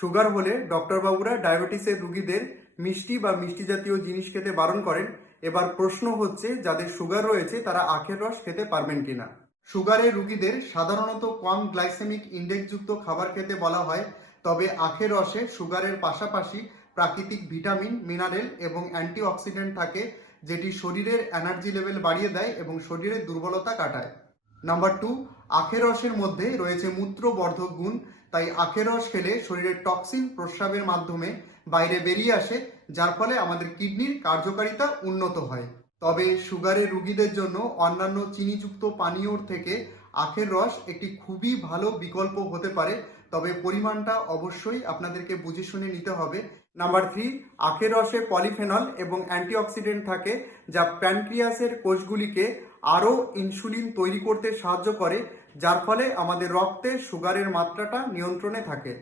Sugar হলে ডক্টরবাবুরা ডায়াবেটিসের রুগীদের মিষ্টি বা মিষ্টি জাতীয় জিনিস খেতে বারণ করেন। এবার প্রশ্ন হচ্ছে, যাদের সুগার রয়েছে, তারা আখের রস খেতে পারবেন কিনা? সুগারের রুগীদের সাধারণত কম গ্লাইসেমিক ইন্ডেক্সযুক্ত খাবার খেতে বলা হয়, তবে আখের রসে সুগারের পাশাপাশি প্রাকৃতিক ভিটামিন, মিনারেল এবং অ্যান্টিঅক্সিডেন্ট থাকে, যেটি শরীরের এনার্জি লেভেল বাড়িয়ে দেয় এবং শরীরের দুর্বলতা কাটায়। নাম্বার টু আখের রসের মধ্যে রয়েছে মূত্রবর্ধক গুণ। তাই আখের রস খেলে শরীরের টক্সিন প্রস্রাবের মাধ্যমে বাইরে বেরিয়ে আসে, যার ফলে আমাদের কিডনির কার্যকারিতা উন্নত হয়। তবে সুগারের রুগীদের জন্য অন্যান্য চিনিযুক্ত পানীয়র থেকে আখের রস একটি খুবই ভালো বিকল্প হতে পারে। তবে পরিমাণটা অবশ্যই আপনাদেরকে বুঝে শুনে নিতে হবে। নাম্বার থ্রি আখের রসে পলিফেনল এবং অ্যান্টিঅক্সিডেন্ট থাকে, যা প্যানক্রিয়াসের কোষগুলিকে আরও ইনসুলিন তৈরি করতে সাহায্য করে যার ফলে আমাদের রক্তে সুগারের মাত্রাটা নিয়ন্ত্রণে থাকে।